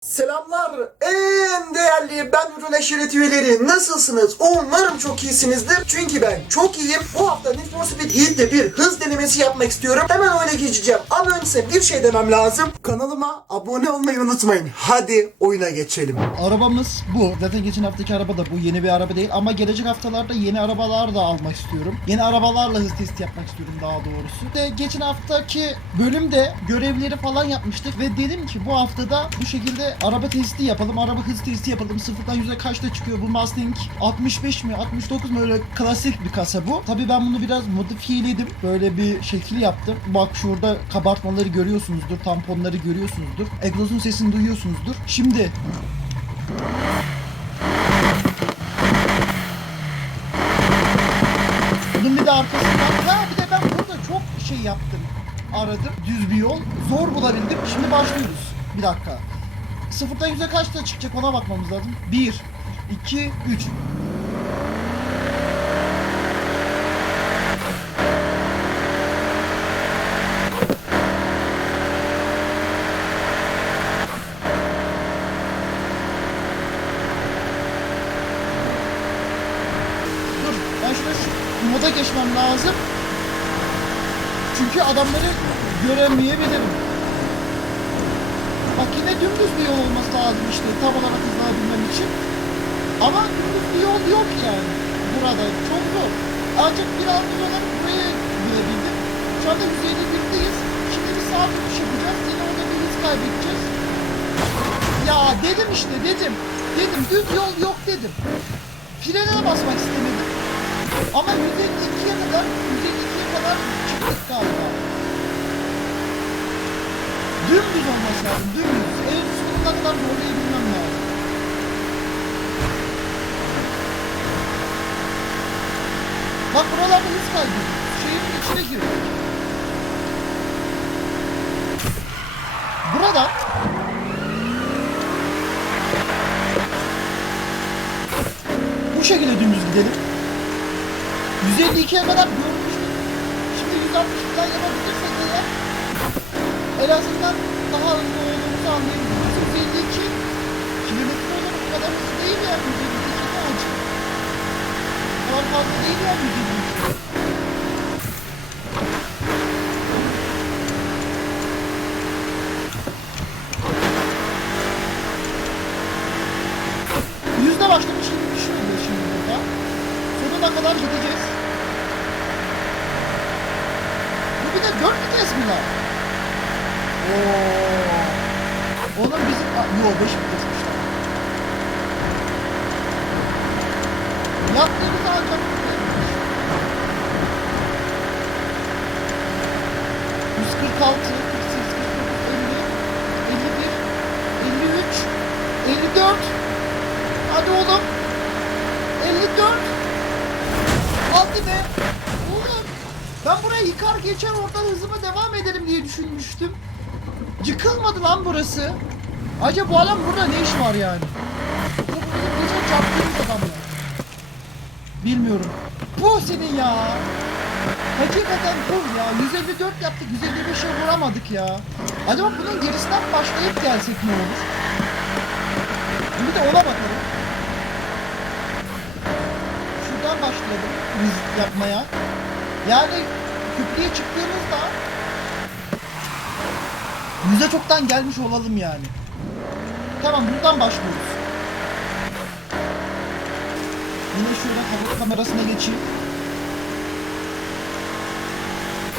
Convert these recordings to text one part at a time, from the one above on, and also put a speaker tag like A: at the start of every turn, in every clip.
A: Selamlar en değerli ben Ürün Aşiret üyeleri nasılsınız? Umarım çok iyisinizdir. Çünkü ben çok iyiyim. Bu hafta Need for Speed Heat'te bir hız denemesi yapmak istiyorum. Hemen oyuna geçeceğim. Ama önce bir şey demem lazım. Kanalıma abone olmayı unutmayın. Hadi oyuna geçelim.
B: Arabamız bu. Zaten geçen haftaki araba da bu. Yeni bir araba değil ama gelecek haftalarda yeni arabalar da almak istiyorum. Yeni arabalarla hız testi yapmak istiyorum daha doğrusu. De geçen haftaki bölümde görevleri falan yapmıştık ve dedim ki bu haftada bu şekilde araba testi yapalım. Araba hız testi yapalım. Sıfırdan yüze kaçta çıkıyor bu Mustang? 65 mi 69 mu öyle klasik bir kasa bu. Tabii ben bunu biraz modifiyeledim. Böyle bir şekil yaptım. Bak şurada kabartmaları görüyorsunuzdur. Tamponları görüyorsunuzdur. Egzozun sesini duyuyorsunuzdur. Şimdi Bunun bir de arkasından ha bir de ben burada çok şey yaptım. Aradım düz bir yol. Zor bulabildim. Şimdi başlıyoruz. Bir dakika. Sıfırdan yüze kaçta çıkacak ona bakmamız lazım. 1, 2, 3. Dur ben şurada şu moda geçmem lazım. Çünkü adamları göremeyebilirim. Bak yine dümdüz bir yol olması lazım işte tam olarak hızlanabilmem için. Ama dümdüz bir yol yok yani burada. Çok zor. Ancak biraz yol olarak buraya girebildim. Şu anda 151'deyiz. Şimdi bir sağ dönüş yapacağız. Yine orada bir hız kaybedeceğiz. Ya dedim işte dedim. Dedim düz yol yok dedim. Frene de basmak istemedim. Ama 152'ye kadar 152'ye kadar çıktık galiba. Dümdüz olması lazım, dümdüz. En sonuna kadar zorlayabilmem lazım. Bak buralarda hız kaybediyoruz. Şehrin içine girdik. Buradan bu şekilde dümdüz gidelim. 152'ye kadar görmüştük. Şimdi 160 falan yapabilirsek eğer en azından daha hızlı olduğumuzu anlayabiliriz. 152 kilometre olarak o kadar hızlı değil ya 152 ne acı. O kadar fazla değil ya 152. Yüzde başlamış gibi düşünüyoruz şimdi burada. Sonuna kadar gideceğiz. Bu bir de 4 vites mi lan? Oo. Oğlum bizim... Aa, Yo 5 vitesmiş lan. Yaptığımız ancak 146, 48, 49, 50, 51, 53, 54, Hadi oğlum. 54. Hadi be. Oğlum. Ben buraya yıkar geçer oradan hızıma devam ederim diye düşünmüştüm. Yıkılmadı lan burası. Acaba bu adam burada ne iş var yani? Bu bizim geçen çarptığımız adam ya. Bilmiyorum. Bu senin ya. Hakikaten bu ya. 154 yaptık. 155'e vuramadık ya. Acaba bunun gerisinden başlayıp gelsek ne olur? Bir de ona bakalım. Şuradan başlayalım hız yapmaya. Yani köprüye çıktığımızda yüze çoktan gelmiş olalım yani. Tamam buradan başlıyoruz. Yine şöyle kamera- kamerasına geçeyim.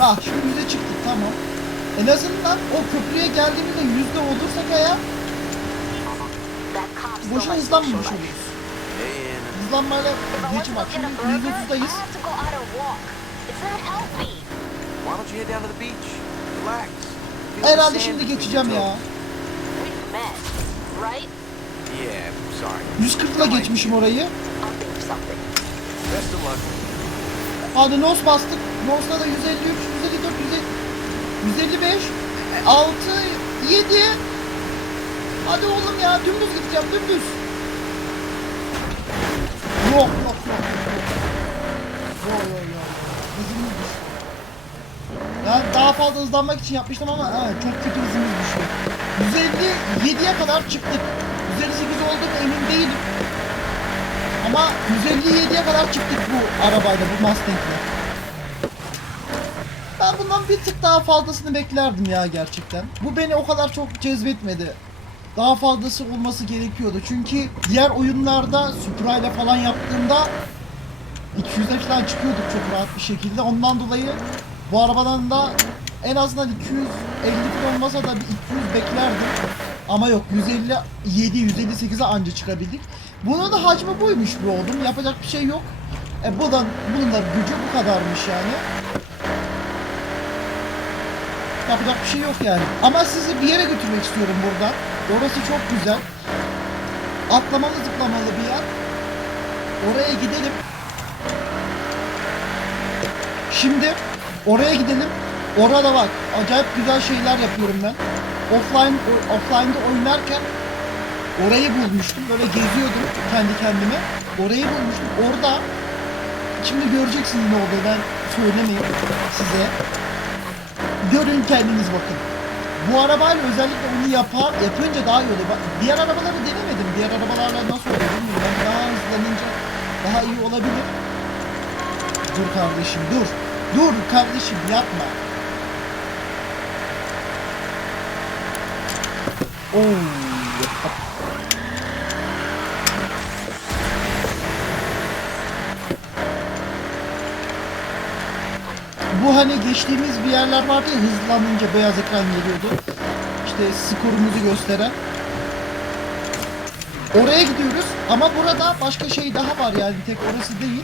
B: Ah şimdi yüze çıktık tamam. En azından o köprüye geldiğimizde yüzde olursak eğer boşuna hızlanmamış oluyoruz. Hızlanmayla geçim var. Şimdi yüzde otuz'dayız.
C: Why don't you head down to the beach? Relax.
B: Herhalde şimdi geçeceğim ya.
C: toes. Yeah, sorry.
B: 140'la geçmişim orayı. Hadi nos bastık. Nos'ta da 153, 154, 155, 6, 7. Hadi oğlum ya dümdüz gideceğim dümdüz. Yok yok yok yok. Yok yok yok. Yani daha fazla hızlanmak için yapmıştım ama ha, çok kötü hızımız düştü. 157'ye kadar çıktık. 158 olduk emin değilim. Ama 157'ye kadar çıktık bu arabayla, bu Mustang'le. Ben bundan bir tık daha fazlasını beklerdim ya gerçekten. Bu beni o kadar çok cezbetmedi. Daha fazlası olması gerekiyordu. Çünkü diğer oyunlarda Supra ile falan yaptığımda 200'e falan çıkıyorduk çok rahat bir şekilde. Ondan dolayı bu arabadan da en azından 250 falan olmasa da bir 200 beklerdim. Ama yok 157 158'e anca çıkabildik. Bunun da hacmi buymuş bu oğlum. Yapacak bir şey yok. E bunun, bunun da gücü bu kadarmış yani. Yapacak bir şey yok yani. Ama sizi bir yere götürmek istiyorum buradan. Orası çok güzel. Atlamalı zıplamalı bir yer. Oraya gidelim. Şimdi oraya gidelim. Orada bak acayip güzel şeyler yapıyorum ben. Offline offline'da oynarken orayı bulmuştum. Böyle geziyordum kendi kendime. Orayı bulmuştum. Orada şimdi göreceksiniz ne olduğunu ben söylemeyeyim size. Görün kendiniz bakın. Bu arabayla özellikle onu yapar, yapınca daha iyi oluyor. Bak, diğer arabaları denemedim. Diğer arabalarla nasıl oluyor bilmiyorum. Daha hızlanınca daha iyi olabilir. Dur kardeşim dur. Dur kardeşim yapma. Oo. Bu hani geçtiğimiz bir yerler vardı ya hızlanınca beyaz ekran geliyordu. İşte skorumuzu gösteren. Oraya gidiyoruz ama burada başka şey daha var yani tek orası değil.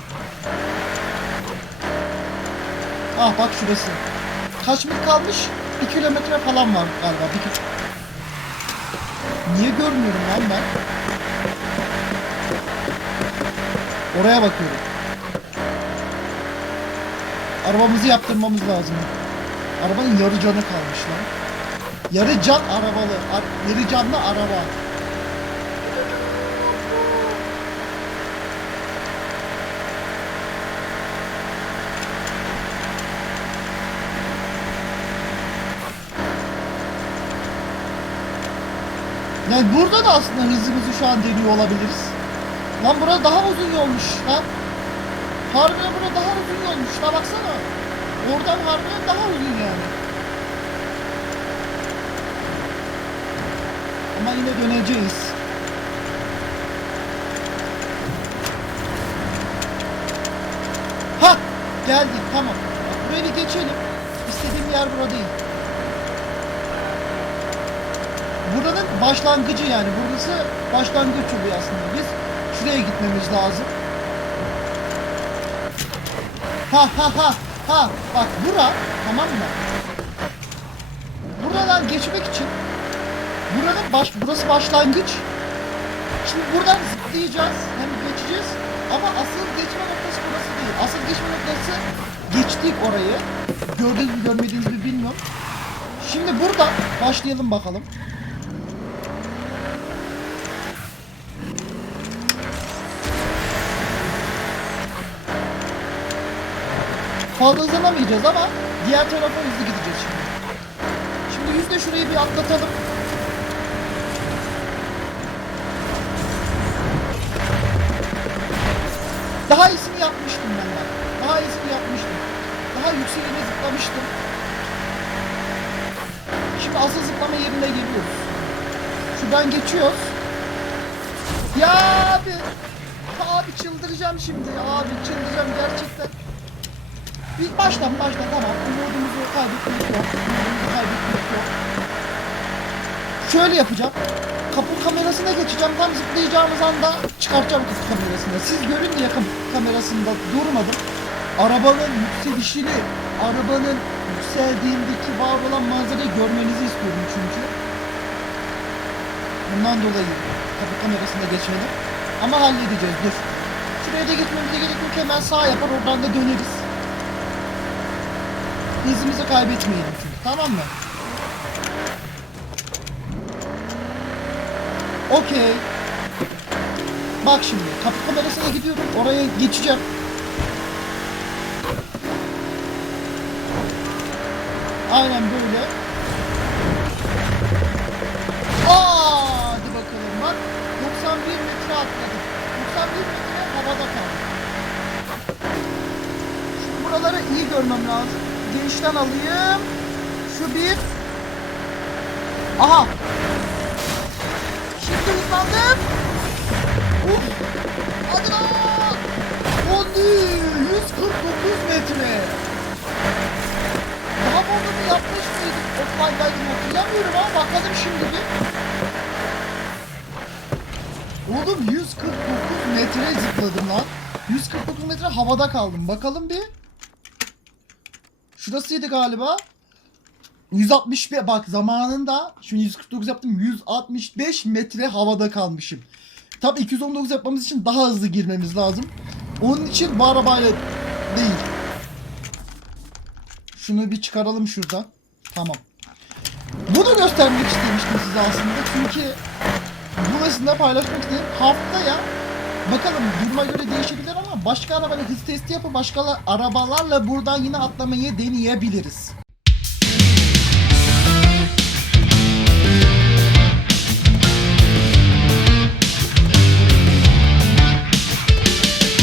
B: Ah bak şurası. Kaç mil kalmış? 1 kilometre falan var galiba. Bir kil- Niye görmüyorum lan ben? Oraya bakıyorum. Arabamızı yaptırmamız lazım. Arabanın yarı canı kalmış lan. Yarı can arabalı. Ar- yarı canlı araba. Yani burada da aslında hızımızı şu an deniyor olabiliriz. Lan burada daha uzun yolmuş lan. Harbiden burada daha uzun yolmuş. La baksana. Oradan harbiden daha uzun yani. Ama yine döneceğiz. Ha! Geldik tamam. Bak, buraya bir geçelim. İstediğim yer bura değil. Buranın başlangıcı yani. Burası başlangıç oluyor aslında. Biz şuraya gitmemiz lazım. Ha ha ha ha bak bura tamam mı? Buradan geçmek için buranın baş burası başlangıç. Şimdi buradan zıplayacağız hem geçeceğiz ama asıl geçme noktası burası değil. Asıl geçme noktası geçtik orayı. Gördünüz mü görmediğiniz mi bilmiyorum. Şimdi burada başlayalım bakalım. Fazla hızlanamayacağız ama diğer tarafa hızlı gideceğiz şimdi. Şimdi yüzde şurayı bir atlatalım. Daha iyisini yapmıştım ben bak. Daha iyisini yapmıştım. Daha yükseğine zıplamıştım. Şimdi asıl zıplama yerine geliyoruz. Şuradan geçiyoruz. Ya abi. Abi çıldıracağım şimdi. Abi çıldıracağım gerçekten. Bir baştan baştan tamam. Umudumuzu kaybetmek yok. Umudumuzu kaybetmek yok. Şöyle yapacağım. Kapı kamerasına geçeceğim. Tam zıplayacağımız anda çıkartacağım kapı kamerasında. Siz görün diye kapı kamerasında durmadım. Arabanın yükselişini, arabanın yükseldiğindeki var olan manzarayı görmenizi istiyorum çünkü. Bundan dolayı kapı kamerasında geçmedim. Ama halledeceğiz dur. Şuraya da geçmemize gerek yok hemen sağ yapar oradan da döneriz. Hızımızı kaybetmeyelim çünkü tamam mı? Okey. Bak şimdi kapı kamerasına gidiyorum. Oraya geçeceğim. Aynen böyle. Hadi bakalım bak. 91 metre atladık. 91 metre havada kaldı. Şimdi buraları iyi görmem lazım. Genişten alayım. Şu bir. Aha. Şimdi hızlandım. Uf. Hadi lan. Hadi. 149 metre. Daha bunu yapmış mıydık? Offline'daydım hatırlamıyorum ama bakalım şimdi bir. Oğlum 149 metre zıpladım lan. 149 metre havada kaldım. Bakalım bir. Şurasıydı galiba. 161 bak zamanında şimdi 149 yaptım 165 metre havada kalmışım. Tabi 219 yapmamız için daha hızlı girmemiz lazım. Onun için bu arabayla değil. Şunu bir çıkaralım şuradan. Tamam. Bunu göstermek istemiştim size aslında çünkü burasında paylaşmak istedim. Haftaya bakalım duruma göre değişebilir ama başka arabayla hız testi yapıp başka arabalarla buradan yine atlamayı deneyebiliriz.